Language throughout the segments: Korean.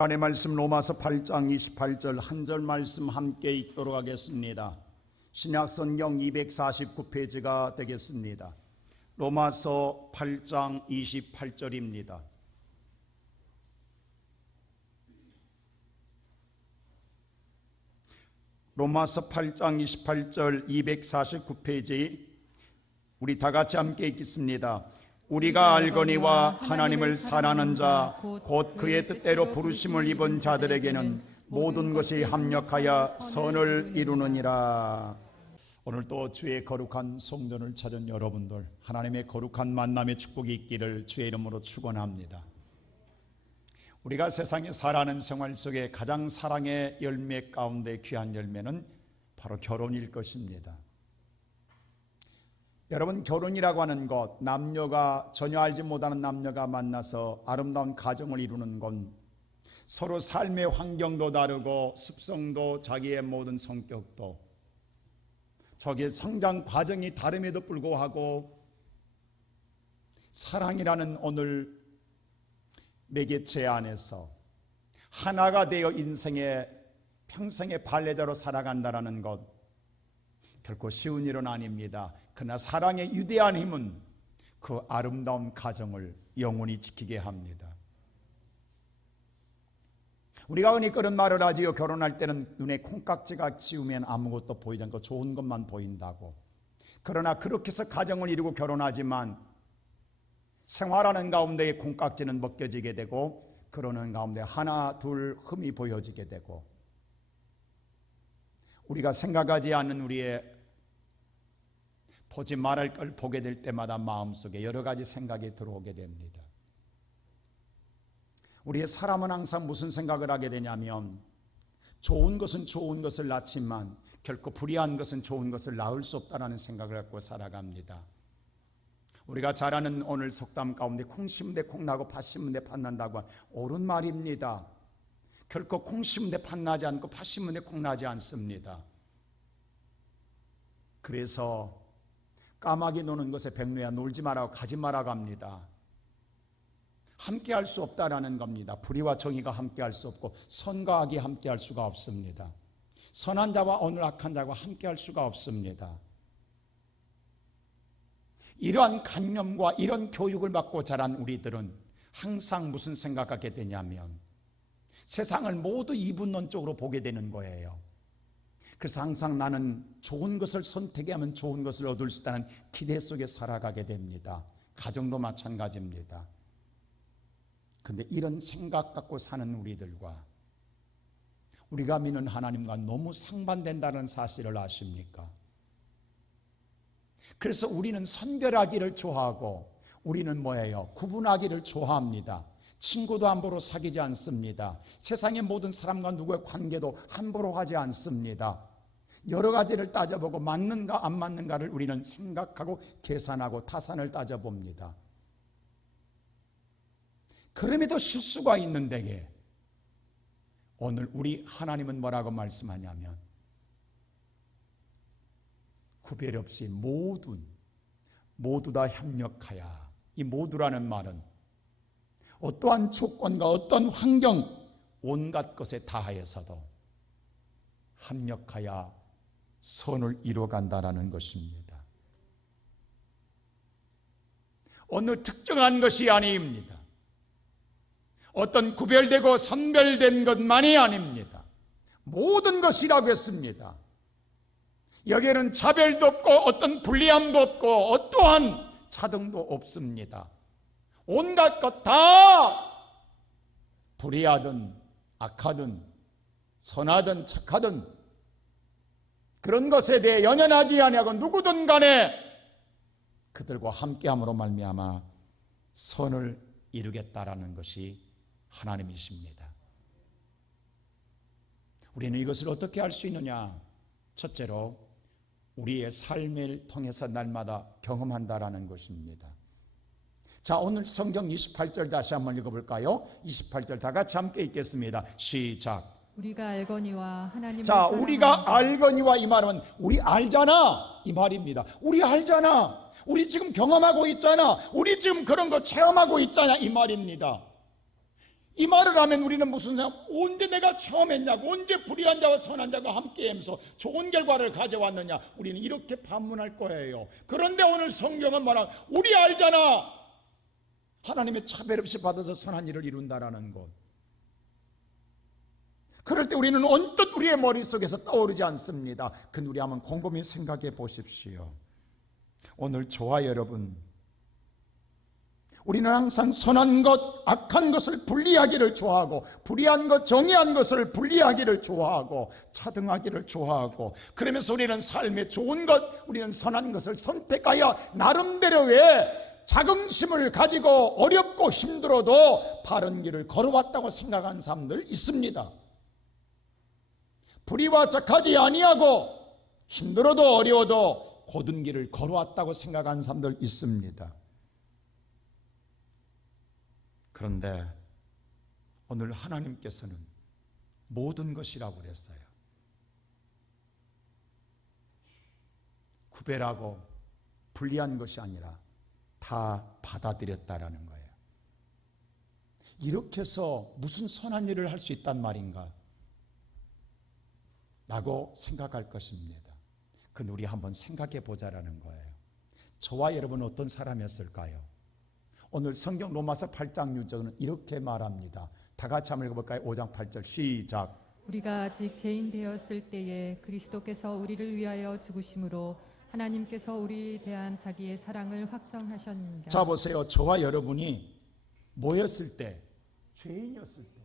하나님의 말씀 로마서 8장 28절 한 절 말씀 함께 읽도록 하겠습니다. 신약성경 249페이지가 되겠습니다. 로마서 8장 28절입니다. 로마서 8장 28절 249페이지 우리 다 같이 함께 읽겠습니다. 우리가 알거니와 하나님을 사랑하는 자 곧 그의 뜻대로 부르심을 입은 자들에게는 모든 것이 합력하여 선을 이루느니라. 오늘 또 주의 거룩한 성전을 찾은 여러분들, 하나님의 거룩한 만남의 축복이 있기를 주의 이름으로 축원합니다. 우리가 세상에 살아가는 생활 속에 가장 사랑의 열매 가운데 귀한 열매는 바로 결혼일 것입니다. 여러분, 결혼이라고 하는 것, 남녀가 전혀 알지 못하는 남녀가 만나서 아름다운 가정을 이루는 건 서로 삶의 환경도 다르고 습성도 자기의 모든 성격도 저기의 성장 과정이 다름에도 불구하고 사랑이라는 오늘 매개체 안에서 하나가 되어 인생의 평생의 발레자로 살아간다는 것 결코 쉬운 일은 아닙니다. 그러나 사랑의 위대한 힘은 그 아름다운 가정을 영원히 지키게 합니다. 우리가 흔히 그런 말을 하지요. 결혼할 때는 눈에 콩깍지가 씌우면 아무것도 보이지 않고 좋은 것만 보인다고. 그러나 그렇게 해서 가정을 이루고 결혼하지만 생활하는 가운데에 콩깍지는 벗겨지게 되고 그러는 가운데 하나 둘 흠이 보여지게 되고 우리가 생각하지 않는 우리의 보지 말할 걸 보게 될 때마다 마음속에 여러 가지 생각이 들어오게 됩니다. 우리의 사람은 항상 무슨 생각을 하게 되냐면 좋은 것은 좋은 것을 낳지만 결코 불의한 것은 좋은 것을 낳을 수 없다는 생각을 갖고 살아갑니다. 우리가 잘 아는 오늘 속담 가운데 콩 심은 데 콩 나고 팥 심은 데 팥 난다고 옳은 말입니다. 결코 콩 심은 데 팥 나지 않고 팥 심은 데 콩 나지 않습니다. 그래서 까마귀 노는 것에 백로야 놀지 마라고 가지 마라고 합니다. 함께 할 수 없다라는 겁니다. 불의와 정의가 함께 할 수 없고 선과 악이 함께 할 수가 없습니다. 선한 자와 오늘 악한 자와 함께 할 수가 없습니다. 이러한 관념과 이런 교육을 받고 자란 우리들은 항상 무슨 생각하게 되냐면 세상을 모두 이분론적으로 보게 되는 거예요. 그래서 항상 나는 좋은 것을 선택하면 좋은 것을 얻을 수 있다는 기대 속에 살아가게 됩니다. 가정도 마찬가지입니다. 그런데 이런 생각 갖고 사는 우리들과 우리가 믿는 하나님과 너무 상반된다는 사실을 아십니까? 그래서 우리는 선별하기를 좋아하고 우리는 뭐예요? 구분하기를 좋아합니다. 친구도 함부로 사귀지 않습니다. 세상의 모든 사람과 누구의 관계도 함부로 하지 않습니다. 여러 가지를 따져보고 맞는가 안 맞는가를 우리는 생각하고 계산하고 타산을 따져봅니다. 그럼에도 실수가 있는데 오늘 우리 하나님은 뭐라고 말씀하냐면 구별 없이 모두 다 협력하여, 이 모두라는 말은 어떠한 조건과 어떤 환경 온갖 것에 다하여서도 합력하여 선을 이루어간다는 것입니다. 어느 특정한 것이 아닙니다. 어떤 구별되고 선별된 것만이 아닙니다. 모든 것이라고 했습니다. 여기에는 차별도 없고 어떤 불리함도 없고 어떠한 차등도 없습니다. 온갖 것 다 불의하든 악하든 선하든 착하든 그런 것에 대해 연연하지 아니하고 누구든 간에 그들과 함께함으로 말미암아 선을 이루겠다라는 것이 하나님이십니다. 우리는 이것을 어떻게 할 수 있느냐? 첫째로 우리의 삶을 통해서 날마다 경험한다라는 것입니다. 자, 오늘 성경 28절 다시 한번 읽어볼까요? 28절 다 같이 함께 읽겠습니다. 시작. 우리가 알거니와 하나님을 자, 우리가 알거니와 이 말은 우리 알잖아 이 말입니다. 우리 알잖아. 우리 지금 경험하고 있잖아. 우리 지금 그런 거 체험하고 있잖아 이 말입니다. 이 말을 하면 우리는 무슨 생각? 언제 내가 처음 했냐고, 언제 불의한 자와 선한 자가 함께 하면서 좋은 결과를 가져왔느냐, 우리는 이렇게 반문할 거예요. 그런데 오늘 성경은 뭐라? 우리 알잖아, 하나님의 차별 없이 받아서 선한 일을 이룬다라는 것. 그럴 때 우리는 언뜻 우리의 머릿속에서 떠오르지 않습니다. 그건 우리 한번 곰곰이 생각해 보십시오. 오늘 저와 여러분, 우리는 항상 선한 것, 악한 것을 분리하기를 좋아하고, 불의한 것, 정의한 것을 분리하기를 좋아하고, 차등하기를 좋아하고, 그러면서 우리는 삶에 좋은 것, 우리는 선한 것을 선택하여 나름대로의 자긍심을 가지고 어렵고 힘들어도 바른 길을 걸어왔다고 생각하는 사람들 있습니다. 불의와 착하지 아니하고 힘들어도 어려워도 고든 길을 걸어왔다고 생각하는 사람들 있습니다. 그런데 오늘 하나님께서는 모든 것이라고 그랬어요. 구별하고 분리한 것이 아니라 다 받아들였다라는 거예요. 이렇게 해서 무슨 선한 일을 할 수 있단 말인가 라고 생각할 것입니다. 그건 우리 한번 생각해 보자라는 거예요. 저와 여러분은 어떤 사람이었을까요? 오늘 성경 로마서 8장 6절은 이렇게 말합니다. 다 같이 한번 읽어볼까요? 5장 8절 시작. 우리가 아직 죄인 되었을 때에 그리스도께서 우리를 위하여 죽으심으로 하나님께서 우리에 대한 자기의 사랑을 확정하셨느니라. 자 보세요. 저와 여러분이 뭐였을 때? 죄인이었을 때.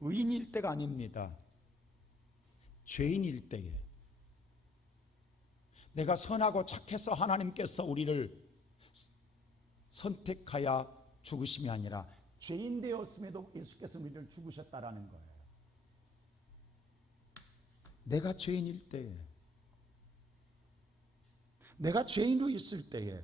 의인일 때가 아닙니다. 죄인일 때에 내가 선하고 착해서 하나님께서 우리를 선택하여 죽으심이 아니라 죄인 되었음에도 예수께서 우리를 죽으셨다라는 거예요. 내가 죄인일 때에, 내가 죄인으로 있을 때에,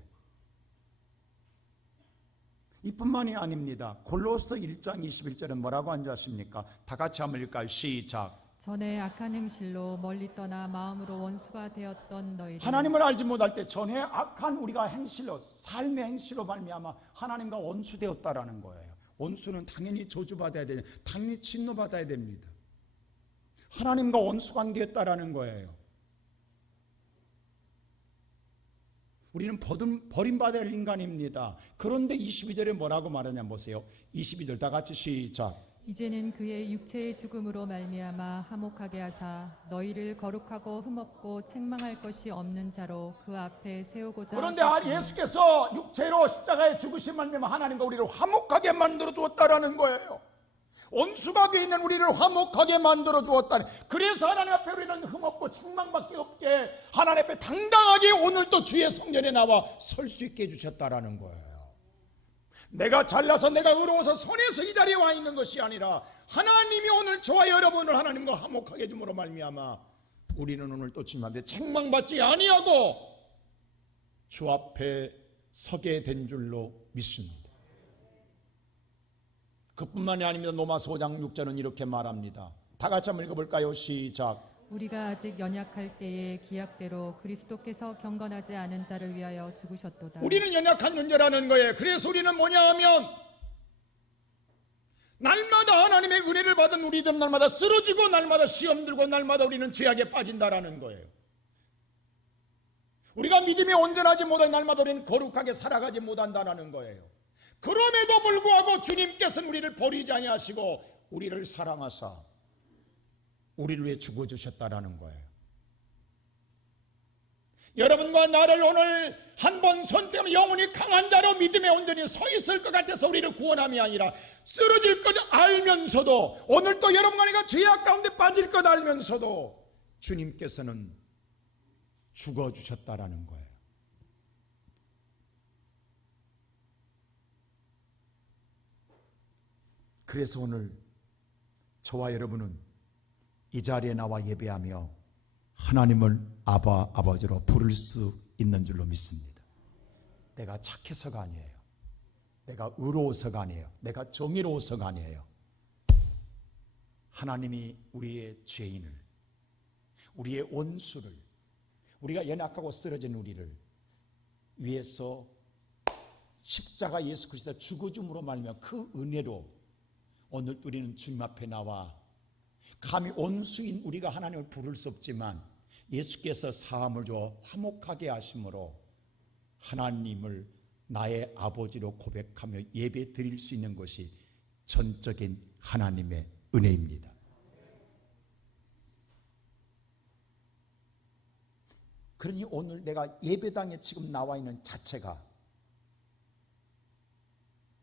이뿐만이 아닙니다. 골로새 1장 21절은 뭐라고 한지 아십니까? 다 같이 한번 읽을까요? 시작. 전에 악한 행실로 멀리 떠나 마음으로 원수가 되었던 너희들, 하나님을 알지 못할 때 전에 악한 우리가 행실로, 삶의 행실로 말미암아 하나님과 원수되었다라는 거예요. 원수는 당연히 저주받아야 되냐, 당연히 진노받아야 됩니다. 하나님과 원수관계였다라는 거예요. 우리는 버림받아야 할 인간입니다. 그런데 22절에 뭐라고 말하냐 보세요. 22절 다 같이 시작. 이제는 그의 육체의 죽음으로 말미암아 화목하게 하사 너희를 거룩하고 흠없고 책망할 것이 없는 자로 그 앞에 세우고자 그런데 하셨으니 예수께서 육체로 십자가에 죽으신 말미암아 하나님과 우리를 화목하게 만들어 주었다라는 거예요. 원수가 돼 있는 우리를 화목하게 만들어 주었다니. 그래서 하나님 앞에 우리는 흠없고 책망밖에 없게 하나님 앞에 당당하게 오늘도 주의 성전에 나와 설 수 있게 해주셨다라는 거예요. 내가 잘나서 내가 의로워서 선해서 이 자리에 와 있는 것이 아니라 하나님이 오늘 저와 여러분을 하나님과 화목하게 해줌으로 말미암아 우리는 오늘 또 주님 앞에 책망받지 아니하고 주 앞에 서게 된 줄로 믿습니다. 그뿐만이 아닙니다. 로마서 5장 6절은 이렇게 말합니다. 다 같이 한번 읽어볼까요? 시작. 우리가 아직 연약할 때에 기약대로 그리스도께서 경건하지 않은 자를 위하여 죽으셨도다. 우리는 연약한 존재라는 거예요. 그래서 우리는 뭐냐 하면 날마다 하나님의 은혜를 받은 우리들 날마다 쓰러지고 날마다 시험 들고 날마다 우리는 죄악에 빠진다라는 거예요. 우리가 믿음이 온전하지 못한 날마다 우리는 거룩하게 살아가지 못한다라는 거예요. 그럼에도 불구하고 주님께서는 우리를 버리지 아니하시고 우리를 사랑하사 우리를 위해 죽어주셨다라는 거예요. 여러분과 나를 오늘 한 번 선택하면 영혼이 강한 자로 믿음에 온전히 서 있을 것 같아서 우리를 구원함이 아니라 쓰러질 것 알면서도 오늘도 여러분과 내가 죄악 가운데 빠질 것 알면서도 주님께서는 죽어주셨다라는 거예요. 그래서 오늘 저와 여러분은 이 자리에 나와 예배하며 하나님을 아바, 아버지로 부를 수 있는 줄로 믿습니다. 내가 착해서가 아니에요. 내가 의로워서가 아니에요. 내가 정의로워서가 아니에요. 하나님이 우리의 죄인을, 우리의 원수를, 우리가 연약하고 쓰러진 우리를 위해서 십자가 예수 그리스도 죽어줌으로 말미암아 그 은혜로 오늘 우리는 주님 앞에 나와 감히 원수인 우리가 하나님을 부를 수 없지만 예수께서 사함을 줘 화목하게 하심으로 하나님을 나의 아버지로 고백하며 예배 드릴 수 있는 것이 전적인 하나님의 은혜입니다. 그러니 오늘 내가 예배당에 지금 나와 있는 자체가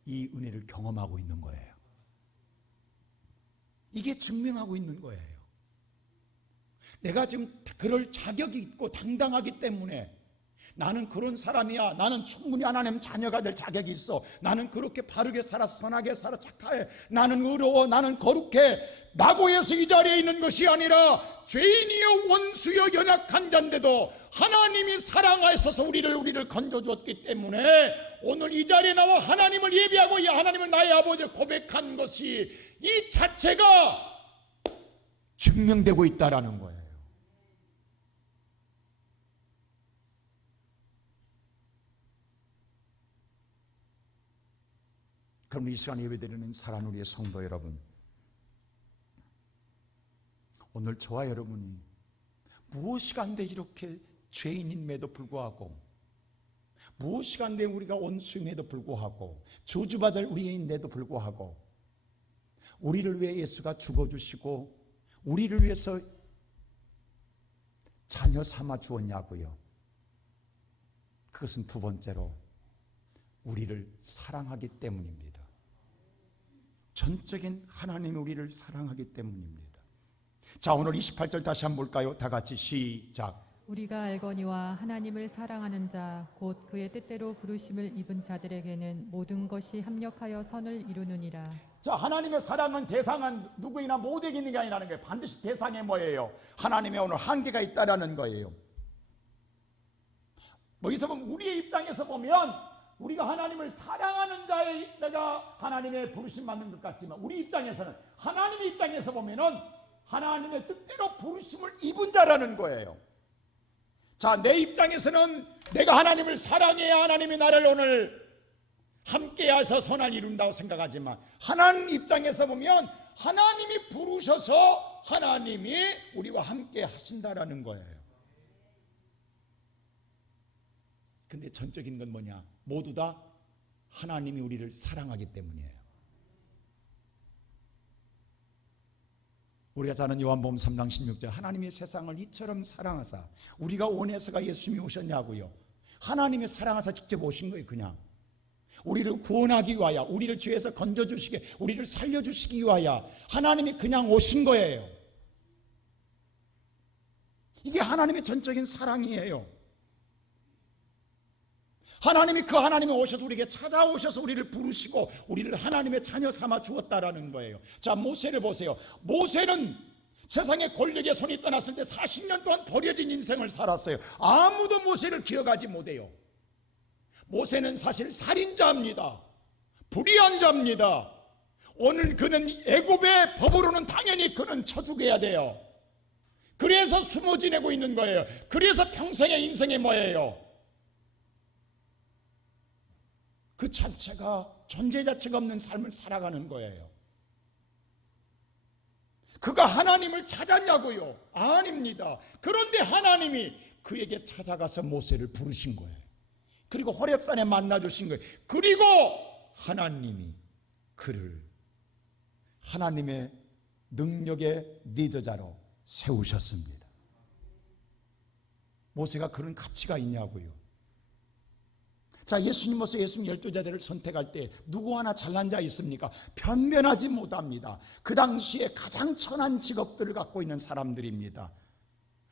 이 은혜를 경험하고 있는 거예요. 이게 증명하고 있는 거예요. 내가 지금 그럴 자격이 있고 당당하기 때문에 나는 그런 사람이야. 나는 충분히 하나님 자녀가 될 자격이 있어. 나는 그렇게 바르게 살아, 선하게 살아, 착해. 나는 의로워, 나는 거룩해. 라고 해서 이 자리에 있는 것이 아니라 죄인이여 원수여 연약한 자인데도 하나님이 사랑하셔서 우리를 건져주었기 때문에 오늘 이 자리에 나와 하나님을 예배하고 이 하나님을 나의 아버지를 고백한 것이 이 자체가 증명되고 있다라는 거예요. 그럼 이 시간 예배드리는 사랑하는 우리의 성도 여러분, 오늘 저와 여러분이 무엇이 간데 이렇게 죄인임에도 불구하고, 무엇이 간데 우리가 원수임에도 불구하고, 저주받을 우리인데도 불구하고 우리를 위해 예수가 죽어주시고 우리를 위해서 자녀 삼아 주었냐고요. 그것은 두 번째로 우리를 사랑하기 때문입니다. 전적인 하나님이 우리를 사랑하기 때문입니다. 자, 오늘 28절 다시 한번 볼까요? 다 같이 시작. 우리가 알거니와 하나님을 사랑하는 자 곧 그의 뜻대로 부르심을 입은 자들에게는 모든 것이 합력하여 선을 이루느니라. 자, 하나님의 사랑은 대상은 누구이나 모두에게 있는 게 아니라는 거예요. 반드시 대상에 뭐예요? 하나님의 오늘 한계가 있다라는 거예요. 여기서 보면 우리의 입장에서 보면 우리가 하나님을 사랑하는 자의 내가 하나님의 부르심 받는 것 같지만 우리 입장에서는 하나님의 입장에서 보면은 하나님의 뜻대로 부르심을 입은 자라는 거예요. 자, 내 입장에서는 내가 하나님을 사랑해야 하나님이 나를 오늘 함께 하셔서 선을 이룬다고 생각하지만 하나님 입장에서 보면 하나님이 부르셔서 하나님이 우리와 함께 하신다라는 거예요. 근데 전적인 건 뭐냐? 모두 다 하나님이 우리를 사랑하기 때문이에요. 우리가 잘 아는 요한복음 3장 16절, 하나님이 세상을 이처럼 사랑하사 우리가 원해서가 예수님이 오셨냐고요. 하나님이 사랑하사 직접 오신 거예요. 그냥 우리를 구원하기 위하여, 우리를 죄에서 건져주시게, 우리를 살려주시기 위하여 하나님이 그냥 오신 거예요. 이게 하나님의 전적인 사랑이에요. 하나님이 그 하나님이 오셔서 우리에게 찾아오셔서 우리를 부르시고 우리를 하나님의 자녀 삼아 주었다라는 거예요. 자, 모세를 보세요. 모세는 세상의 권력의 손이 떠났을 때 40년 동안 버려진 인생을 살았어요. 아무도 모세를 기억하지 못해요. 모세는 사실 살인자입니다. 불의한 자입니다. 오늘 그는 애굽의 법으로는 당연히 그는 처죽어야 돼요. 그래서 숨어 지내고 있는 거예요. 그래서 평생의 인생이 뭐예요? 그 자체가 존재 자체가 없는 삶을 살아가는 거예요. 그가 하나님을 찾았냐고요? 아닙니다. 그런데 하나님이 그에게 찾아가서 모세를 부르신 거예요. 그리고 호렙산에 만나주신 거예요. 그리고 하나님이 그를 하나님의 능력의 리더자로 세우셨습니다. 모세가 그런 가치가 있냐고요? 자, 예수님 오셔서 예수님 12제자들을 선택할 때 누구 하나 잘난 자 있습니까? 변변하지 못합니다. 그 당시에 가장 천한 직업들을 갖고 있는 사람들입니다.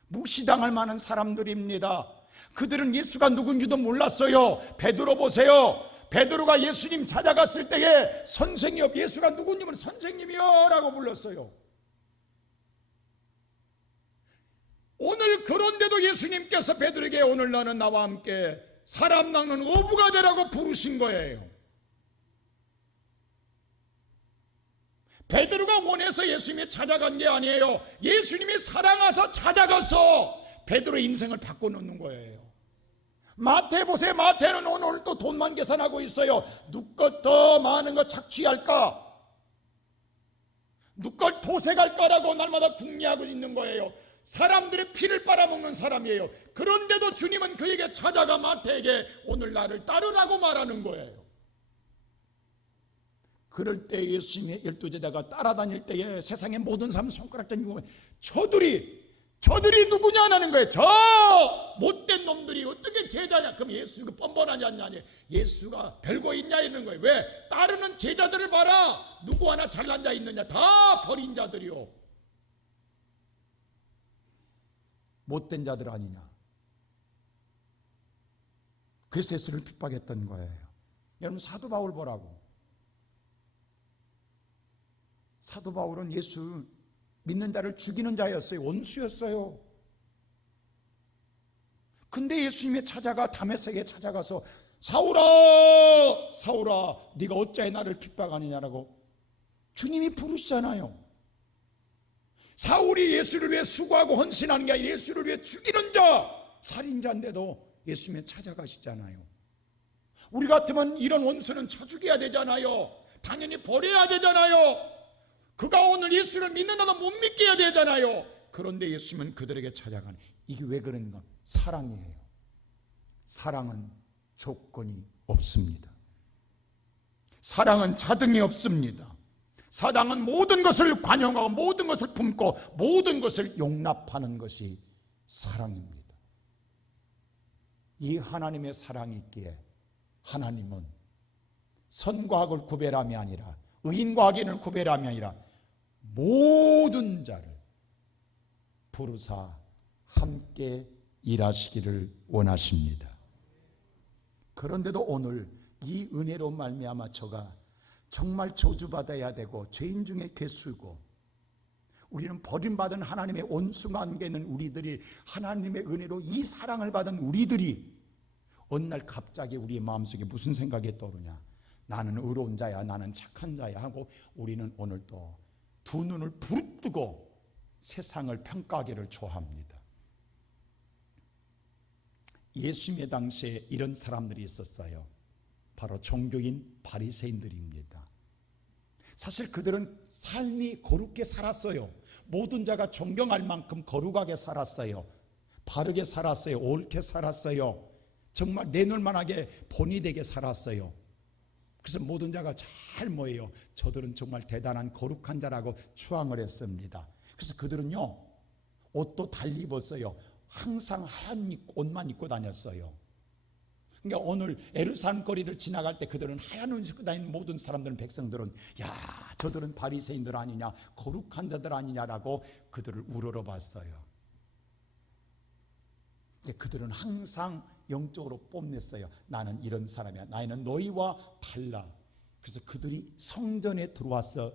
무시당할 만한 사람들입니다. 그들은 예수가 누군지도 몰랐어요. 베드로 보세요. 베드로가 예수님 찾아갔을 때에 선생이요, 예수가 누군지는 선생님이요 라고 불렀어요. 오늘 그런데도 예수님께서 베드로에게 오늘 너는 나와 함께 사람 낚는 어부가 되라고 부르신 거예요. 베드로가 원해서 예수님이 찾아간 게 아니에요. 예수님이 사랑하셔서 찾아가서 베드로의 인생을 바꿔놓는 거예요. 마태 보세요. 마태는 오늘 또 돈만 계산하고 있어요. 누가 더 많은 거 착취할까? 누굴 도색할 거라고 날마다 궁리하고 있는 거예요. 사람들의 피를 빨아먹는 사람이에요. 그런데도 주님은 그에게 찾아가 마태에게 오늘 나를 따르라고 말하는 거예요. 그럴 때 예수님의 12제자가 따라다닐 때에 세상의 모든 사람 손가락 던지고 저들이 누구냐 하는 거예요. 저 못된 놈들이 어떻게 제자냐. 그럼 예수가 뻔뻔하지 않냐. 예수가 별거 있냐 이러는 거예요. 왜? 따르는 제자들을 봐라. 누구 하나 잘난 자 있느냐. 다 버린 자들이요. 못된 자들 아니냐. 그래서 예수를 핍박했던 거예요. 여러분 사도 바울 보라고. 사도 바울은 예수 믿는 자를 죽이는 자였어요. 원수였어요. 근데 예수님이 찾아가 다메섹에 찾아가서 사울아 사울아 네가 어찌하여 나를 핍박하느냐라고 주님이 부르시잖아요. 사울이 예수를 위해 수고하고 헌신하는 게 아니라 예수를 위해 죽이는 자, 살인자인데도 예수님이 찾아가시잖아요. 우리 같으면 이런 원수는 쳐 죽여야 되잖아요. 당연히 버려야 되잖아요. 그가 오늘 예수를 믿는다도 못 믿게 해야 되잖아요. 그런데 예수님은 그들에게 찾아가는, 이게 왜 그런가? 사랑이에요. 사랑은 조건이 없습니다. 사랑은 자등이 없습니다. 사랑은 모든 것을 관용하고 모든 것을 품고 모든 것을 용납하는 것이 사랑입니다. 이 하나님의 사랑이 있기에 하나님은 선과 악을 구별함이 아니라, 의인과 악인을 구별함이 아니라 모든 자를 부르사 함께 일하시기를 원하십니다. 그런데도 오늘 이 은혜로 말미암아 저가 정말 저주받아야 되고 죄인 중에 괴수고, 우리는 버림받은 하나님의 온수관계에 있는 우리들이, 하나님의 은혜로 이 사랑을 받은 우리들이 어느 날 갑자기 우리의 마음속에 무슨 생각이 떠오르냐, 나는 의로운 자야, 나는 착한 자야 하고 우리는 오늘 또 두 눈을 부릅뜨고 세상을 평가하기를 좋아합니다. 예수님의 당시에 이런 사람들이 있었어요. 바로 종교인 바리새인들입니다. 사실 그들은 삶이 거룩게 살았어요. 모든 자가 존경할 만큼 거룩하게 살았어요. 바르게 살았어요. 옳게 살았어요. 정말 내놓을만하게 본이 되게 살았어요. 그래서 모든 자가 잘 뭐예요? 저들은 정말 대단한 거룩한 자라고 추앙을 했습니다. 그래서 그들은요, 옷도 달리 입었어요. 항상 하얀 옷만 입고 다녔어요. 그러니까 오늘 에르사람 거리를 지나갈 때 그들은 하얀 옷을 입고 다니는 모든 사람들은, 백성들은 야, 저들은 바리새인들 아니냐, 거룩한 자들 아니냐라고 그들을 우러러봤어요. 근데 그들은 항상 영적으로 뽐냈어요. 나는 이런 사람이야. 나는 너희와 달라. 그래서 그들이 성전에 들어와서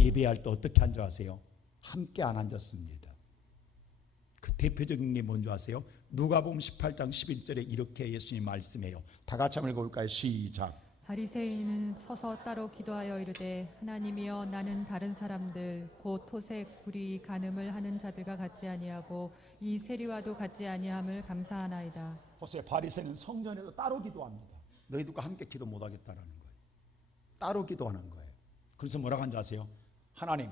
예배할 때 어떻게 앉아 아세요? 함께 안 앉았습니다. 그 대표적인 게 뭔지 아세요? 누가복음 18장 11절에 이렇게 예수님 말씀해요. 다 같이 한번 읽어볼까요? 시작. 바리새인은 서서 따로 기도하여 이르되, 하나님이여, 나는 다른 사람들 곧 토색, 불의, 간음을 하는 자들과 같지 아니하고 이 세리와도 같지 아니함을 감사하나이다. 보세요. 바리새인은 성전에도 따로 기도합니다. 너희들과 함께 기도 못하겠다라는 거예요. 따로 기도하는 거예요. 그래서 뭐라고 하는지 아세요? 하나님,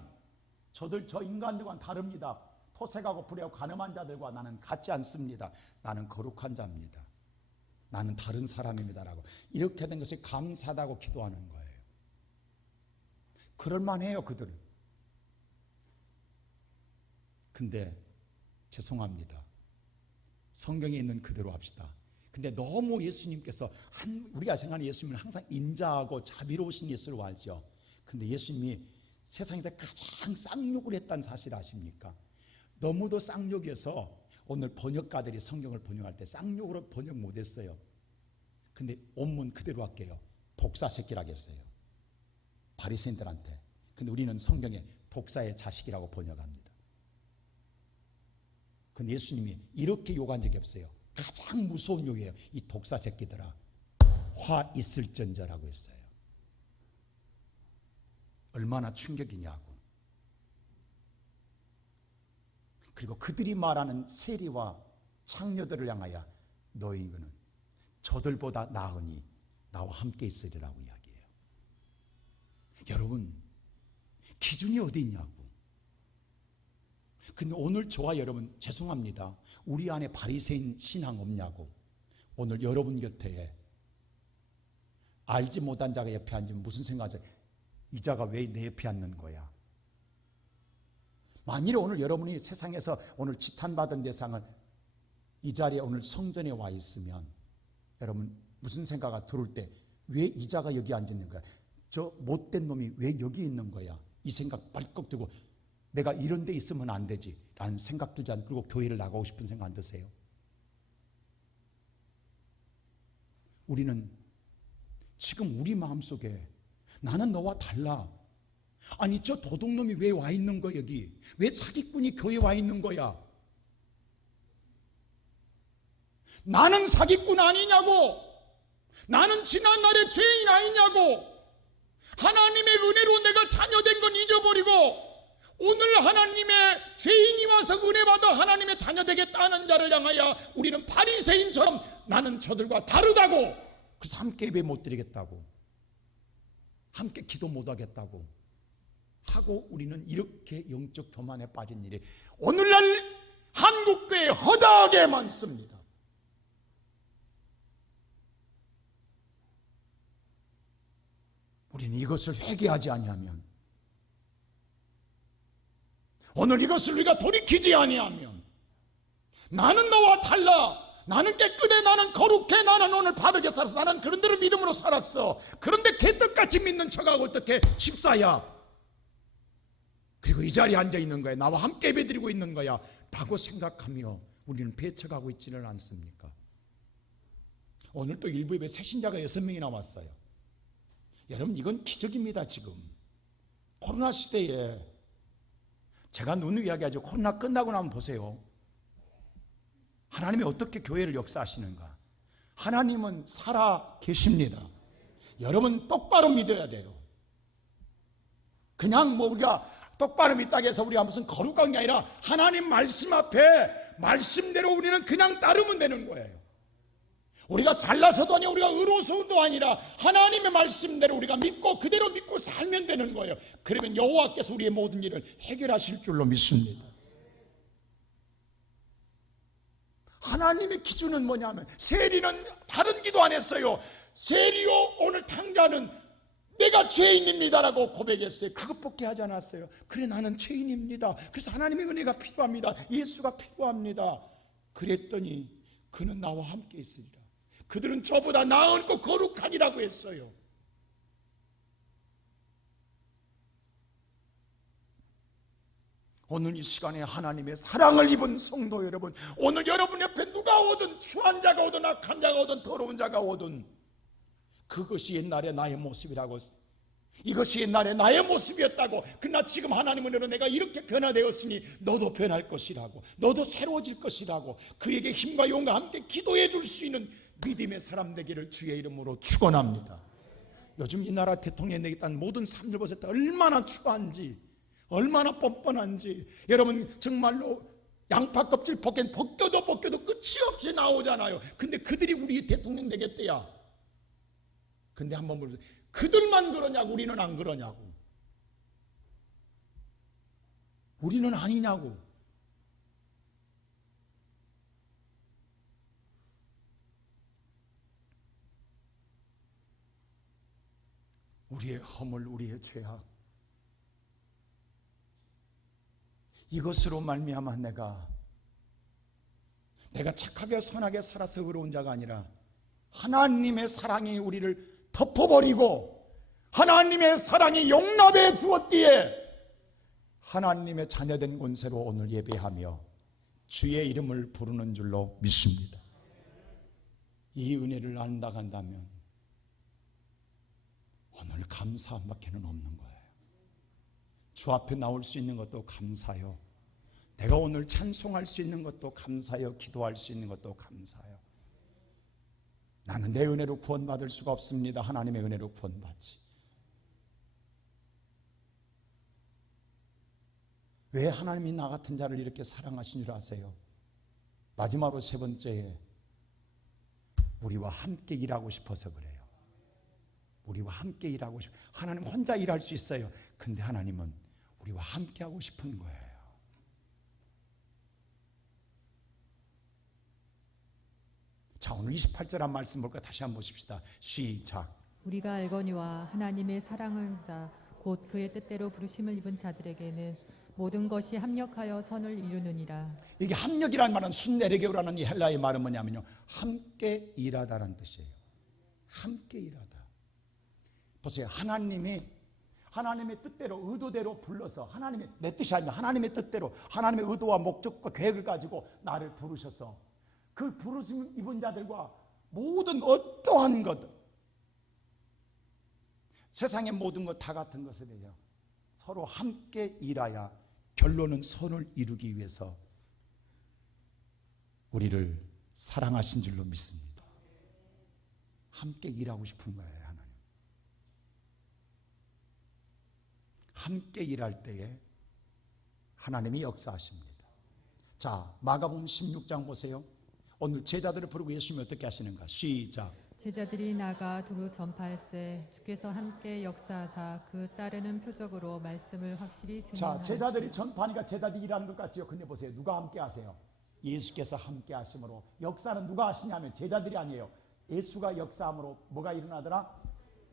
저 인간들과는 다릅니다. 토색하고 불의하고 간음한 자들과 나는 같지 않습니다. 나는 거룩한 자입니다. 나는 다른 사람입니다라고 이렇게 된 것이 감사하다고 기도하는 거예요. 그럴만해요, 그들은. 근데 죄송합니다. 성경에 있는 그대로 합시다. 근데 너무 예수님께서 우리가 생각하는 예수님은 항상 인자하고 자비로우신 예수로 알죠. 근데 예수님이 세상에서 가장 쌍욕을 했다는 사실 아십니까? 너무도 쌍욕해서 오늘 번역가들이 성경을 번역할 때 쌍욕으로 번역 못했어요. 근데 원문 그대로 할게요. 독사 새끼라고 했어요. 바리새인들한테. 근데 우리는 성경에 독사의 자식이라고 번역합니다. 근데 예수님이 이렇게 욕한 적이 없어요. 가장 무서운 욕이에요. 이 독사 새끼들아, 화 있을전저라고 했어요. 얼마나 충격이냐고. 그리고 그들이 말하는 세리와 창녀들을 향하여 너희는 저들보다 나으니 나와 함께 있으리라고 이야기해요. 여러분, 기준이 어디 있냐고. 근데 오늘 저와 여러분, 죄송합니다, 우리 안에 바리새인 신앙 없냐고. 오늘 여러분 곁에 알지 못한 자가 옆에 앉으면 무슨 생각하세요? 이 자가 왜 내 옆에 앉는 거야? 만일에 오늘 여러분이 세상에서 오늘 지탄받은 대상을 이 자리에 오늘 성전에 와 있으면 여러분 무슨 생각이 들을 때 왜 이 자가 여기 앉아 있는 거야? 저 못된 놈이 왜 여기 있는 거야? 이 생각 발칵 들고 내가 이런 데 있으면 안 되지 라는 생각 들지 않고, 그리고 교회를 나가고 싶은 생각 안 드세요? 우리는 지금 우리 마음속에 나는 너와 달라. 아니 저 도둑놈이 왜 와 있는 거야 여기? 왜 사기꾼이 교회에 와 있는 거야? 나는 사기꾼 아니냐고. 나는 지난날의 죄인 아니냐고. 하나님의 은혜로 내가 자녀된 건 잊어버리고 오늘 하나님의 죄인이 와서 은혜 받아 하나님의 자녀 되겠다는 자를 향하여 우리는 바리새인처럼 나는 저들과 다르다고, 그래서 함께 예배 못 드리겠다고, 함께 기도 못 하겠다고 하고 우리는 이렇게 영적 교만에 빠진 일이 오늘날 한국교회에 허다하게 많습니다. 우리는 이것을 회개하지 아니하면, 오늘 이것을 우리가 돌이키지 아니하면, 나는 너와 달라, 나는 깨끗해, 나는 거룩해, 나는 오늘 바르게 살았어, 나는 그런 대로 믿음으로 살았어. 그런데 개떡같이 믿는 척하고 어떻게 집사야, 그리고 이 자리에 앉아 있는 거야, 나와 함께 예배드리고 있는 거야 라고 생각하며 우리는 배척하고 있지는 않습니까? 오늘 또 일부 예배 새신자가 6명이나 왔어요. 여러분 이건 기적입니다. 지금 코로나 시대에 제가 누누이 이야기하죠. 코로나 끝나고 나면 보세요. 하나님이 어떻게 교회를 역사하시는가. 하나님은 살아 계십니다. 여러분 똑바로 믿어야 돼요. 그냥 뭐 우리가 똑바로 믿다고 해서 우리가 무슨 거룩한 게 아니라 하나님 말씀 앞에 말씀대로 우리는 그냥 따르면 되는 거예요. 우리가 잘나서도 아니라 우리가 의로서도 아니라 하나님의 말씀대로 우리가 믿고 그대로 믿고 살면 되는 거예요. 그러면 여호와께서 우리의 모든 일을 해결하실 줄로 믿습니다. 하나님의 기준은 뭐냐면, 세리는 다른 기도 안 했어요. 세리요 오늘 탕자는 내가 죄인입니다라고 고백했어요. 그것밖에 하지 않았어요. 그래 나는 죄인입니다. 그래서 하나님의 은혜가 필요합니다. 예수가 필요합니다. 그랬더니 그는 나와 함께 있으리라. 그들은 저보다 나은고 거룩하니라고 했어요. 오늘 이 시간에 하나님의 사랑을 입은 성도 여러분, 오늘 여러분 옆에 누가 오든, 추한 자가 오든 악한 자가 오든 더러운 자가 오든, 그것이 옛날에 나의 모습이라고, 이것이 옛날에 나의 모습이었다고. 그러나 지금 하나님의 은혜로 내가 이렇게 변화되었으니 너도 변할 것이라고, 너도 새로워질 것이라고, 그에게 힘과 용과 함께 기도해 줄 수 있는 믿음의 사람 되기를 주의 이름으로 축원합니다. 요즘 이 나라 대통령이 되겠다는 모든 사람들 보세요. 얼마나 추한지, 얼마나 뻔뻔한지. 여러분 정말로 양파 껍질 벗겨도 끝이 없이 나오잖아요. 근데 그들이 우리 대통령 되겠대야. 근데 한번 물어보세요. 그들만 그러냐고, 우리는 안 그러냐고, 우리는 아니냐고. 우리의 허물, 우리의 죄악, 이것으로 말미암아 내가 착하게 선하게 살아서 의로운 자가 아니라 하나님의 사랑이 우리를 덮어버리고 하나님의 사랑이 용납해 주었기에 하나님의 자녀된 권세로 오늘 예배하며 주의 이름을 부르는 줄로 믿습니다. 이 은혜를 안다 간다면 오늘 감사함밖에는 없는 거예요. 주 앞에 나올 수 있는 것도 감사요, 내가 오늘 찬송할 수 있는 것도 감사요, 기도할 수 있는 것도 감사요. 나는 내 은혜로 구원받을 수가 없습니다. 하나님의 은혜로 구원받지. 왜 하나님이 나 같은 자를 이렇게 사랑하신 줄 아세요? 마지막으로 세 번째에 우리와 함께 일하고 싶어서 그래요. 우리와 함께 일하고 싶어. 하나님 혼자 일할 수 있어요. 근데 하나님은 우리와 함께하고 싶은 거예요. 자, 오늘 28절 말씀 볼까? 다시 한번 보십시다. 시작. 우리가 알거니와 하나님의 사랑하는 자 곧 그의 뜻대로 부르심을 입은 자들에게는 모든 것이 합력하여 선을 이루느니라. 이게 합력이라는 말은 순내레게오라는 이 헬라의 말은 뭐냐면요, 함께 일하다라는 뜻이에요. 함께 일하다. 보세요. 하나님의 뜻대로, 의도대로 불러서, 하나님의, 내 뜻이 아니라 하나님의 뜻대로, 하나님의 의도와 목적과 계획을 가지고 나를 부르셔서 그 부르심 입은 자들과 모든 어떠한 것, 세상의 모든 것 다 같은 것에 대해 서로 함께 일하여 결론은 선을 이루기 위해서 우리를 사랑하신 줄로 믿습니다. 함께 일하고 싶은 거예요. 하나님 함께 일할 때에 하나님이 역사하십니다. 자, 마가복음 16장 보세요. 오늘 제자들을 부르고 예수님이 어떻게 하시는가? 시작. 제자들이 나가 두루 전파할세 주께서 함께 역사하사 그 따르는 표적으로 말씀을 확실히 자, 증언하니. 제자들이 전파하니까 제자들이 일하는 것 같지요. 근데 보세요. 누가 함께 하세요? 예수께서 함께 하심으로. 역사는 누가 하시냐면 제자들이 아니에요. 예수가 역사함으로 뭐가 일어나더라?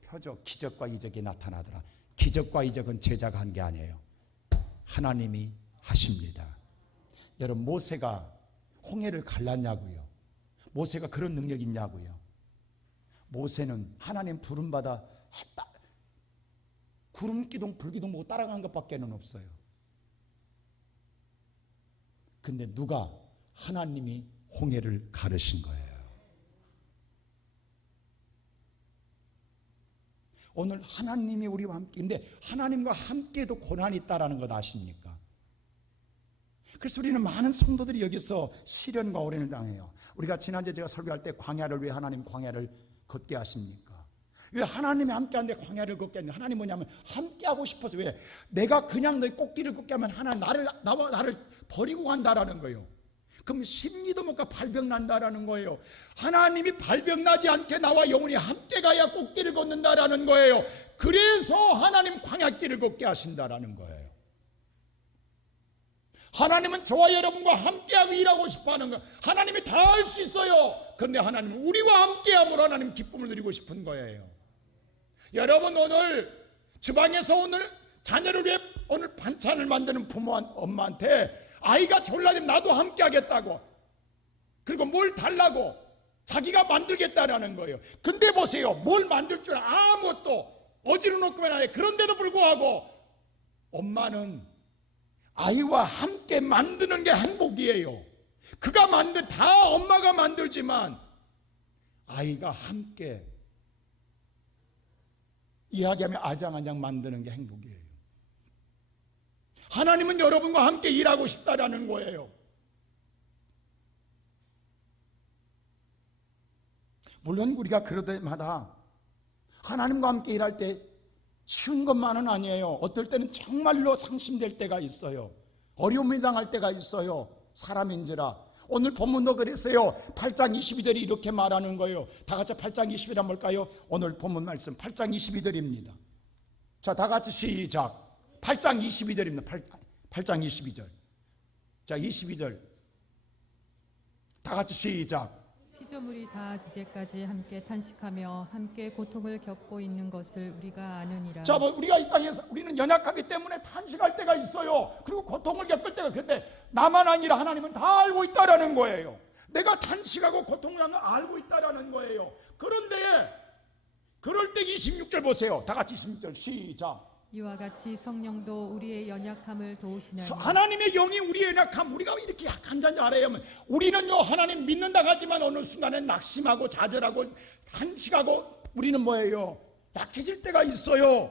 표적, 기적과 이적이 나타나더라. 기적과 이적은 제자가 한 게 아니에요. 하나님이 하십니다. 여러분, 모세가 홍해를 갈랐냐고요? 모세가 그런 능력이 있냐고요? 모세는 하나님 부름받아 구름 기둥 불기둥 보고 따라간 것밖에는 없어요. 근데 누가? 하나님이 홍해를 가르신 거예요. 오늘 하나님이 우리와 함께, 근데 하나님과 함께도 고난이 있다라는 것 아십니까? 그래서 우리는 많은 성도들이 여기서 시련과 어려움을 당해요. 우리가 지난주에 제가 설교할 때 광야를, 왜 하나님 광야를 걷게 하십니까? 왜 하나님이 함께하는데 광야를 걷게 하냐? 하나님 뭐냐면 함께하고 싶어서. 왜? 내가 그냥 너희 꽃길을 걷게 하면 하나님 나를 버리고 간다라는 거예요. 그럼 심리도 못 가 발병 난다라는 거예요. 하나님이 발병 나지 않게 나와 영원히 함께 가야 꽃길을 걷는다라는 거예요. 그래서 하나님 광야길을 걷게 하신다라는 거예요. 하나님은 저와 여러분과 함께하고 일하고 싶어하는 거. 하나님이 다 할 수 있어요. 그런데 하나님은 우리와 함께함으로 하나님 기쁨을 누리고 싶은 거예요. 여러분, 오늘 주방에서 오늘 자녀를 위해 오늘 반찬을 만드는 부모 엄마한테 아이가 졸라지면 나도 함께하겠다고, 그리고 뭘 달라고 자기가 만들겠다라는 거예요. 근데 보세요, 뭘 만들 줄 아무것도 어지러 놓고만 안 해. 그런데도 불구하고 엄마는 아이와 함께 만드는 게 행복이에요. 그가 다 엄마가 만들지만 아이가 함께 이야기하며 아장아장 만드는 게 행복이에요. 하나님은 여러분과 함께 일하고 싶다라는 거예요. 물론 우리가 그럴 때마다 하나님과 함께 일할 때 쉬운 것만은 아니에요. 어떨 때는 정말로 상심될 때가 있어요. 어려움을 당할 때가 있어요. 사람인지라. 오늘 본문도 그랬어요. 8장 22절이 이렇게 말하는 거예요. 다 같이 8장 22절 한번 볼까요? 오늘 본문 말씀 8장 22절입니다. 자, 다 같이 시작. 8장 22절입니다. 8장 22절. 자, 22절. 다 같이 시작. 피조물이 다 이제까지 함께 탄식하며 함께 고통을 겪고 있는 것을 우리가 아느니라. 자, 우리가 이 땅에서 우리는 연약하기 때문에 탄식할 때가 있어요. 그리고 고통을 겪을 때가. 근데 나만 아니라 하나님은 다 알고 있다라는 거예요. 내가 탄식하고 고통을 하는 걸 알고 있다라는 거예요. 그런데 그럴 때 26절 보세요. 다 같이 26절 시작. 이와 같이 성령도 우리의 연약함을 도우시나니. 하나님의 영이 우리의 연약함, 우리가 이렇게 약한 자인지 알아야 하면, 우리는요 하나님 믿는다 하지만 어느 순간에 낙심하고 좌절하고 한식하고 우리는 뭐예요? 약해질 때가 있어요.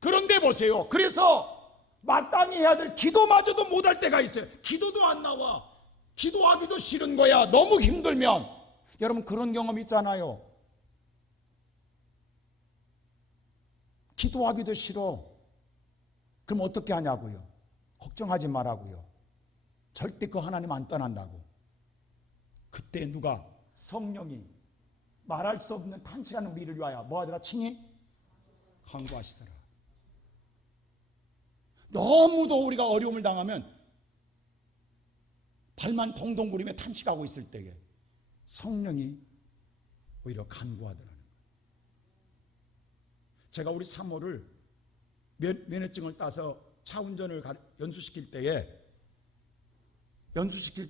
그런데 보세요. 그래서 마땅히 해야 될 기도마저도 못할 때가 있어요. 기도도 안 나와. 기도하기도 싫은 거야. 너무 힘들면. 여러분 그런 경험 있잖아요. 기도하기도 싫어. 그럼 어떻게 하냐고요? 걱정하지 말라고요. 절대 그 하나님 안 떠난다고. 그때 누가? 성령이 말할 수 없는 탄식하는 우리를 위하여 뭐하더라? 친히 간구하시더라. 너무도 우리가 어려움을 당하면 발만 동동 구르며 탄식하고 있을 때에 성령이 오히려 간구하더라는 거예요. 제가 우리 사모를 면허증을 따서 차 운전을 연수시킬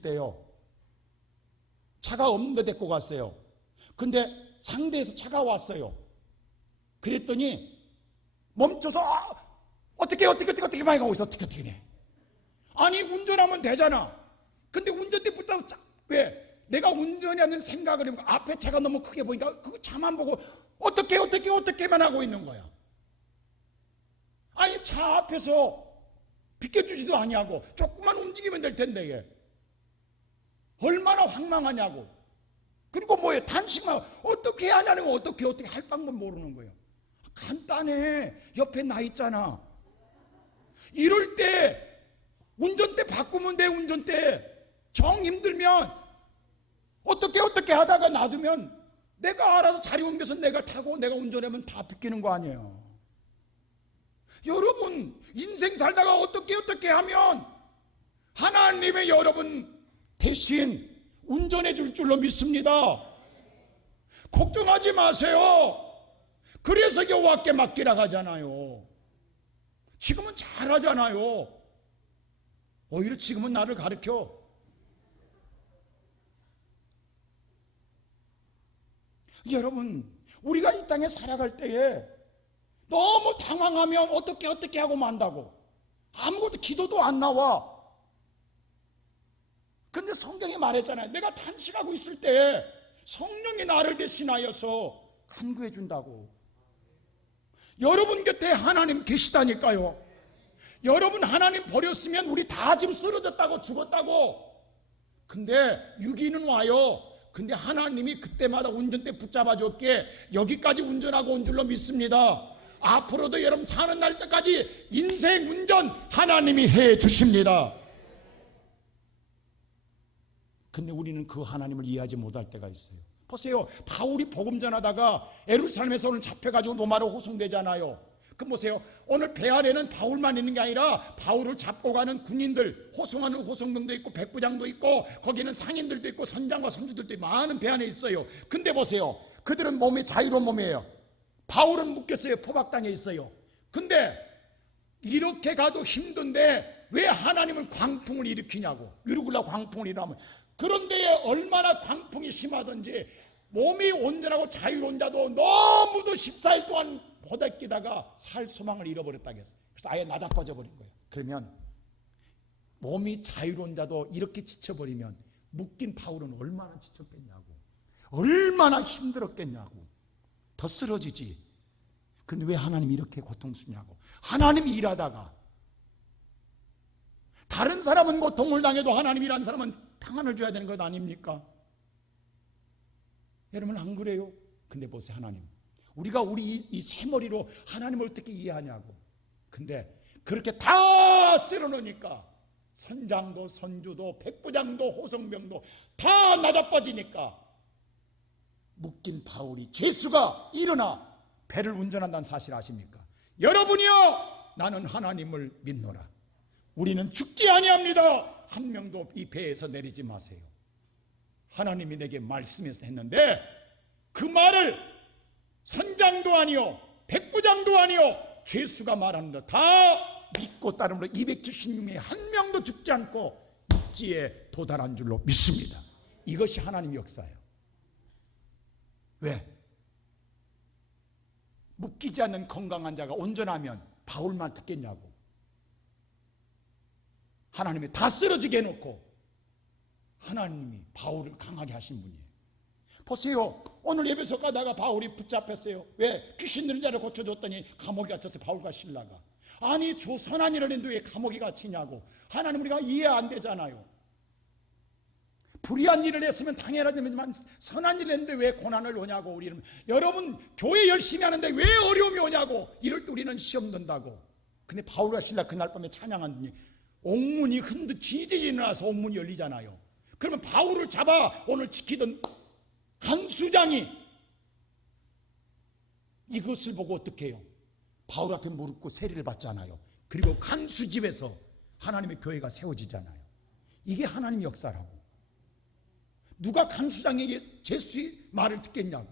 때요, 차가 없는데 데리고 갔어요. 근데 상대에서 차가 왔어요. 그랬더니 멈춰서 어떻게 많이 가고 있어. 어떻게 해. 아니 운전하면 되잖아. 근데 운전대 붙잡고 왜? 내가 운전하는 생각을 해보면 앞에 차가 너무 크게 보니까 그 차만 보고 어떻게만 하고 있는 거야. 아니 차 앞에서 비켜주지도 아니하고 조금만 움직이면 될 텐데 얘. 얼마나 황망하냐고. 그리고 뭐예요? 단식만 어떻게 해야 하냐는 거 어떻게 할 방법 모르는 거예요. 간단해. 옆에 나 있잖아. 이럴 때 운전대 바꾸면 돼. 운전대 정 힘들면 어떻게 하다가 놔두면 내가 알아서 자리 옮겨서 내가 타고 내가 운전하면 다 비키는 거 아니에요. 여러분 인생 살다가 어떻게 하면 하나님의 여러분 대신 운전해 줄 줄로 믿습니다. 걱정하지 마세요. 그래서 여호와께 맡기라 하잖아요. 지금은 잘하잖아요. 오히려 지금은 나를 가르쳐. 여러분 우리가 이 땅에 살아갈 때에 너무 당황하면 어떻게 하고 만다고 아무것도 기도도 안 나와. 근데 성경이 말했잖아요. 내가 탄식하고 있을 때 성령이 나를 대신하여서 간구해 준다고. 여러분 곁에 하나님 계시다니까요. 여러분 하나님 버렸으면 우리 다 지금 쓰러졌다고 죽었다고. 근데 유기는 와요. 근데 하나님이 그때마다 운전대 붙잡아 줬기에 여기까지 운전하고 온 줄로 믿습니다. 앞으로도 여러분 사는 날 때까지 인생 운전 하나님이 해 주십니다. 근데 우리는 그 하나님을 이해하지 못할 때가 있어요. 보세요. 바울이 복음 전하다가 예루살렘에서 오늘 잡혀가지고 로마로 호송되잖아요. 그럼 보세요. 오늘 배 아래는 바울만 있는 게 아니라 바울을 잡고 가는 군인들, 호송하는 호송병도 있고 백부장도 있고 거기는 상인들도 있고 선장과 선주들도 있고 많은 배 안에 있어요. 근데 보세요. 그들은 몸이 자유로운 몸이에요. 바울은 묶였어요. 포박당에 있어요. 근데 이렇게 가도 힘든데 왜 하나님은 광풍을 일으키냐고. 유르굴라 광풍을 일으키면 그런데 얼마나 광풍이 심하든지 몸이 온전하고 자유로운 자도 너무도 14일 동안 보다끼다가 살 소망을 잃어버렸다겠어요. 그래서 아예 나다빠져 버린 거예요. 그러면 몸이 자유로운 자도 이렇게 지쳐버리면 묶인 바울은 얼마나 지쳤겠냐고, 얼마나 힘들었겠냐고. 더 쓰러지지. 근데 왜 하나님이 이렇게 고통스냐고. 하나님이 일하다가 다른 사람은 고통을 당해도 하나님이 일하는 사람은 평안을 줘야 되는 것 아닙니까? 여러분 안 그래요? 근데 보세요. 하나님, 우리가 우리 이 새머리로 하나님을 어떻게 이해하냐고. 근데 그렇게 다 쓸어놓으니까 선장도 선주도 백부장도 호성병도 다 나다빠지니까 묶인 바울이 죄수가 일어나 배를 운전한다는 사실 아십니까? 여러분이요, 나는 하나님을 믿노라. 우리는 죽지 아니합니다. 한 명도 이 배에서 내리지 마세요. 하나님이 내게 말씀해서 했는데 그 말을 선장도 아니요 백부장도 아니요 죄수가 말합니다. 다 믿고 따름으로 276명이 한 명도 죽지 않고 육지에 도달한 줄로 믿습니다. 이것이 하나님의 역사예요. 왜? 묶이지 않는 건강한 자가 온전하면 바울만 듣겠냐고. 하나님이 다 쓰러지게 해놓고 하나님이 바울을 강하게 하신 분이에요. 보세요. 오늘 예배소 가다가 바울이 붙잡혔어요. 왜? 귀신 들린 자를 고쳐줬더니 감옥에 갇혀서 바울과 신라가. 아니 선한 일을 했는데 왜 감옥에 갇히냐고. 하나님 우리가 이해 안 되잖아요. 불의한 일을 했으면 당연하지만 선한 일을 했는데 왜 고난을 오냐고. 우리는 여러분 교회 열심히 하는데 왜 어려움이 오냐고. 이럴 때 우리는 시험 든다고. 근데 바울과 신라 그날 밤에 찬양하더니 옥문이 지지이 일어나서 옥문이 열리잖아요. 그러면 바울을 잡아 오늘 지키던 간수장이 이것을 보고 어떻게 해요? 바울 앞에 무릎 꿇고 세리를 받잖아요. 그리고 간수집에서 하나님의 교회가 세워지잖아요. 이게 하나님의 역사라고. 누가 간수장에게 제수의 말을 듣겠냐고.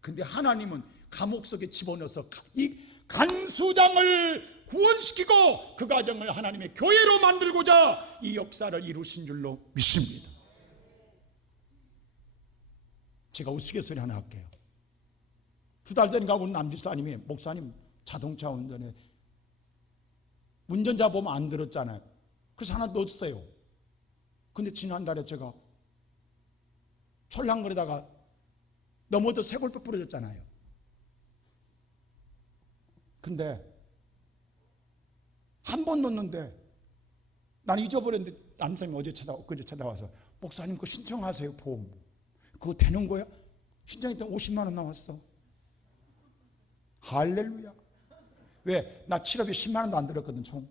근데 하나님은 감옥 속에 집어넣어서 이 간수장을 구원시키고 그 가정을 하나님의 교회로 만들고자 이 역사를 이루신 줄로 믿습니다. 제가 우스갯소리 하나 할게요. 2달 전인가 우리 남집사님이 목사님 자동차 운전에 운전자 보면 안 들었잖아요. 그래서 하나 넣었어요. 근데 지난달에 제가 촐랑거리다가 넘어져 쇄골뼈 부러졌잖아요. 근데 한 번 넣었는데 나는 잊어버렸는데 남성이 그제 찾아와서 목사님 그거 신청하세요. 보험부. 그거 되는 거야? 신청했더니 50만 원 나왔어. 할렐루야. 왜? 나 치료비 10만 원도 안 들었거든. 총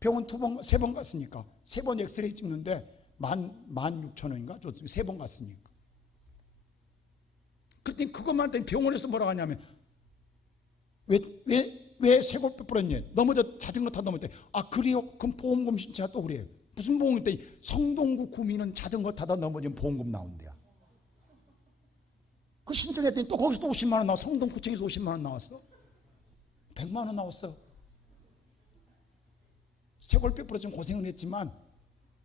병원 3번 갔으니까 3번 엑스레이 찍는데 16,000원인가? 3번 갔으니까. 그랬더니 그것만 했더니 병원에서 뭐라고 하냐면 왜 쇄골뼈 부러졌냐? 넘어져 자전거 타다 넘어졌대. 아 그래요? 그럼 보험금 신청하 또 그래요. 무슨 보험금 때문에 성동구 구민은 자전거 타다 넘어지면 보험금 나온대요. 그 신청했더니 또 거기서 또 50만 원 나와. 성동구청에서 50만 원 나왔어. 100만 원 나왔어. 쇄골뼈 부러지면 고생은 했지만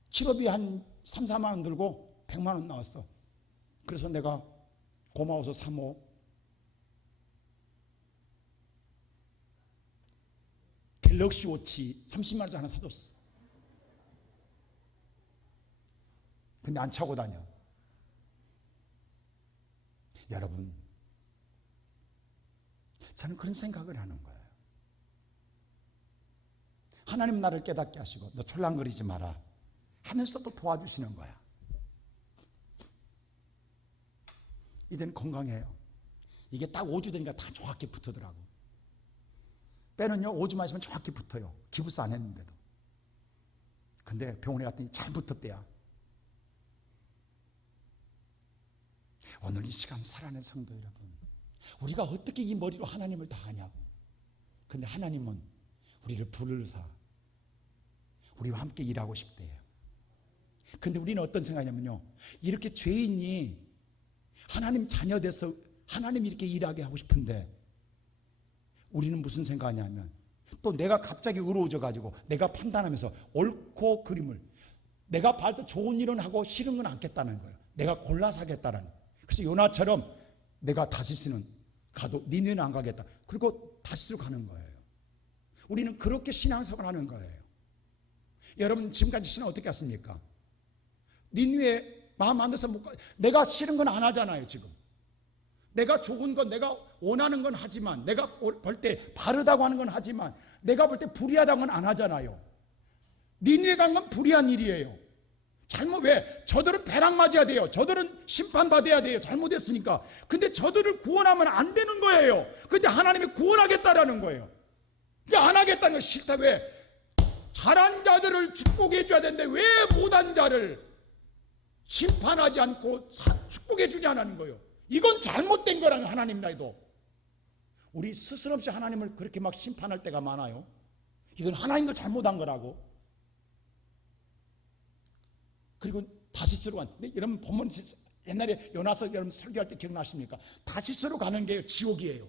치료비 한 3, 4만 원 들고 100만 원 나왔어. 그래서 내가 고마워서 3호 갤럭시 워치 30만 원짜리 하나 사줬어. 근데 안 차고 다녀. 여러분, 저는 그런 생각을 하는 거예요. 하나님 나를 깨닫게 하시고 너 촐랑거리지 마라 하면서도 도와주시는 거야. 이제는 건강해요. 이게 딱 5주 되니까 다 정확히 붙더라고. 빼는요 5주 마시면 정확히 붙어요. 기부스 안 했는데도. 근데 병원에 갔더니 잘 붙었대야. 오늘 이 시간 살아낸 성도 여러분, 우리가 어떻게 이 머리로 하나님을 다 아냐고. 근데 하나님은 우리를 부르사 우리와 함께 일하고 싶대요. 근데 우리는 어떤 생각이냐면요, 이렇게 죄인이 하나님 자녀 돼서 하나님 이렇게 일하게 하고 싶은데 우리는 무슨 생각하냐면 또 내가 갑자기 의로워져 가지고 내가 판단하면서 옳고 그름을 내가 볼 때 좋은 일은 하고 싫은 건 않겠다는 거예요. 내가 골라서 하겠다는 거예요. 그래서 요나처럼 내가 다시스는 가도 니네는 안 가겠다. 그리고 다시스로 가는 거예요. 우리는 그렇게 신앙생활을 하는 거예요. 여러분 지금까지 신앙 어떻게 했습니까? 니네에 마음 안 들어서 못 가. 내가 싫은 건 안 하잖아요. 지금 내가 좋은 건 내가 원하는 건 하지만 내가 볼 때 바르다고 하는 건 하지만 내가 볼 때 불의하다는 건 안 하잖아요. 니네에 간 건 불의한 일이에요. 잘못 왜? 저들은 배락 맞아야 돼요. 저들은 심판받아야 돼요. 잘못했으니까. 근데 저들을 구원하면 안 되는 거예요. 근데 하나님이 구원하겠다라는 거예요. 근데 안 하겠다는 거 싫다. 왜? 잘한 자들을 축복해 줘야 되는데 왜 못한 자를 심판하지 않고 축복해 주지 않는 거예요. 이건 잘못된 거랑 하나님 나이도. 우리 스스럼 없이 하나님을 그렇게 막 심판할 때가 많아요. 이건 하나님도 잘못한 거라고. 그리고 다시스로 갔는데 여러분 본문 옛날에 요나서 여러분 설교할 때 기억나십니까? 다시스로 가는 게 지옥이에요.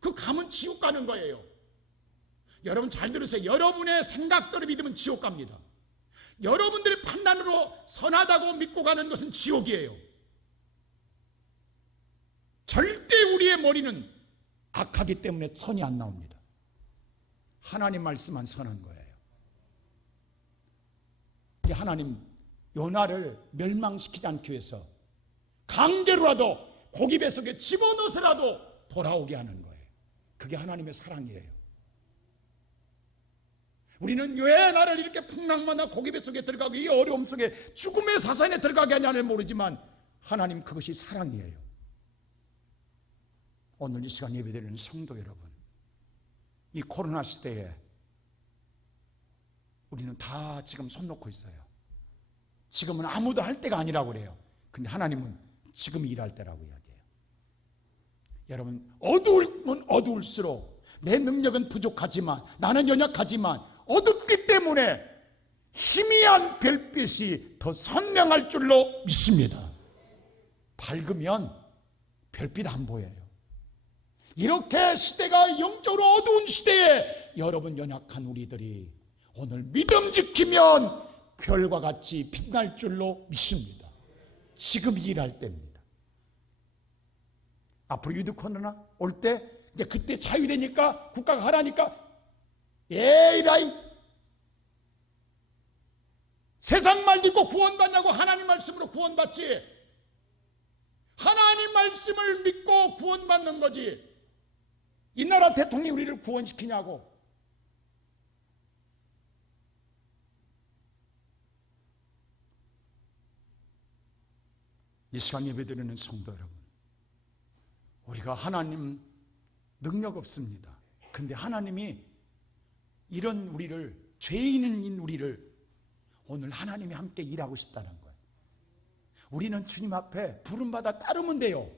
그 가면 지옥 가는 거예요. 여러분 잘 들으세요. 여러분의 생각대로 믿으면 지옥 갑니다. 여러분들의 판단으로 선하다고 믿고 가는 것은 지옥이에요. 절대 우리의 머리는 악하기 때문에 선이 안 나옵니다. 하나님 말씀만 선한 거예요. 하나님 요나를 멸망시키지 않기 위해서 강제로라도 고기 뱃속에 집어넣어서라도 돌아오게 하는 거예요. 그게 하나님의 사랑이에요. 우리는 왜 나를 이렇게 풍랑만나 고기 뱃속에 들어가고 이 어려움 속에 죽음의 사산에 들어가게 하냐를 모르지만 하나님 그것이 사랑이에요. 오늘 이 시간 예배드리는 성도 여러분, 이 코로나 시대에 우리는 다 지금 손 놓고 있어요. 지금은 아무도 할 때가 아니라고 그래요. 근데 하나님은 지금 일할 때라고 이야기해요. 여러분 어두우면 어두울수록 내 능력은 부족하지만, 나는 연약하지만 어둡기 때문에 희미한 별빛이 더 선명할 줄로 믿습니다. 밝으면 별빛 안 보여요. 이렇게 시대가 영적으로 어두운 시대에 여러분 연약한 우리들이 오늘 믿음 지키면 별과 같이 빛날 줄로 믿습니다. 지금 일할 때입니다. 앞으로 유드 코로나 올 때 이제 그때 자유되니까, 국가가 하라니까 에이라이 세상 말 듣고 구원받냐고. 하나님 말씀으로 구원받지. 하나님 말씀을 믿고 구원받는 거지. 이 나라 대통령이 우리를 구원시키냐고. 이 시간 예배드리는 성도 여러분, 우리가 하나님 능력 없습니다. 근데 하나님이 이런 우리를, 죄인인 우리를 오늘 하나님이 함께 일하고 싶다는 거예요. 우리는 주님 앞에 부름받아 따르면 돼요.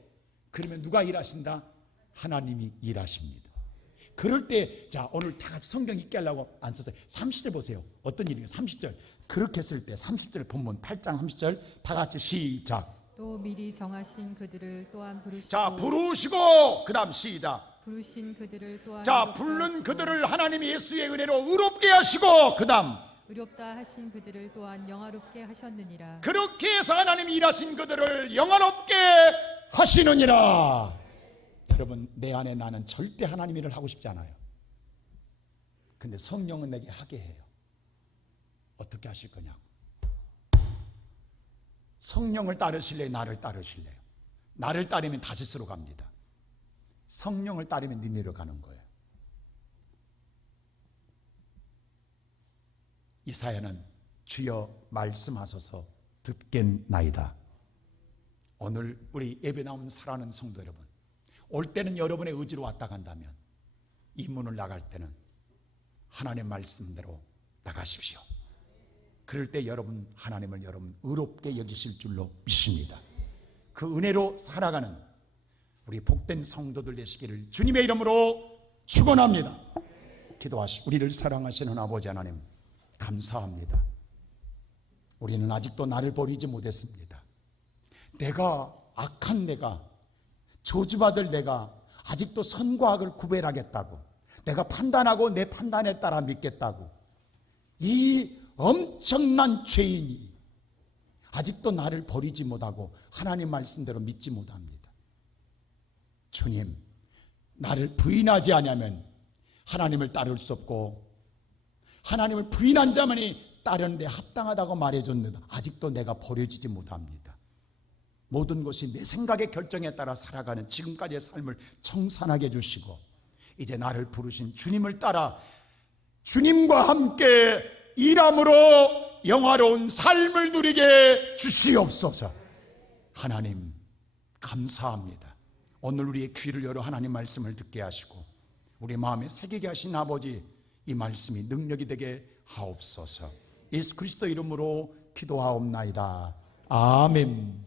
그러면 누가 일하신다? 하나님이 일하십니다. 그럴 때, 자, 오늘 다 같이 성경 읽게 하려고 안 썼어요. 30절 보세요. 어떤 일이에요? 30절. 그렇게 했을 때 30절 본문 8장 30절 다 같이 시작. 또 미리 정하신 그들을 또한 부르시고. 자, 부르시고, 그 다음 시작. 부르신 그들을 또한. 자, 부른 그들을 하나님이 예수의 은혜로 의롭게 하시고, 그 다음 의롭다 하신 그들을 또한 영화롭게 하셨느니라. 그렇게 해서 하나님이 일하신 그들을 영화롭게 하시느니라. 여러분, 내 안에 나는 절대 하나님 일을 하고 싶지 않아요. 근데 성령은 내게 하게 해요. 어떻게 하실 거냐고. 성령을 따르실래요? 나를 따르실래요? 나를 따르면 다시스로 갑니다. 성령을 따르면 니네로 가는 거예요. 이사야는 주여 말씀하소서 듣겠나이다. 오늘 우리 예배 나온 사랑하는 성도 여러분, 올 때는 여러분의 의지로 왔다 간다면 이 문을 나갈 때는 하나님의 말씀대로 나가십시오. 그럴 때 여러분, 하나님을 여러분 의롭게 여기실 줄로 믿습니다. 그 은혜로 살아가는 우리 복된 성도들 되시기를 주님의 이름으로 축원합니다. 기도하시고. 우리를 사랑하시는 아버지 하나님, 감사합니다. 우리는 아직도 나를 버리지 못했습니다. 내가, 악한 내가, 저주받을 내가 아직도 선과 악을 구별하겠다고, 내가 판단하고 내 판단에 따라 믿겠다고, 이 엄청난 죄인이 아직도 나를 버리지 못하고 하나님 말씀대로 믿지 못합니다. 주님, 나를 부인하지 않으면 하나님을 따를 수 없고, 하나님을 부인한 자만이 따르는 데 합당하다고 말해줬는데 아직도 내가 버려지지 못합니다. 모든 것이 내 생각의 결정에 따라 살아가는 지금까지의 삶을 청산하게 해주시고, 이제 나를 부르신 주님을 따라 주님과 함께 일함으로 영화로운 삶을 누리게 주시옵소서. 하나님 감사합니다. 오늘 우리의 귀를 열어 하나님 말씀을 듣게 하시고 우리 마음에 새기게 하신 아버지, 이 말씀이 능력이 되게 하옵소서. 예수 그리스도 이름으로 기도하옵나이다. 아멘.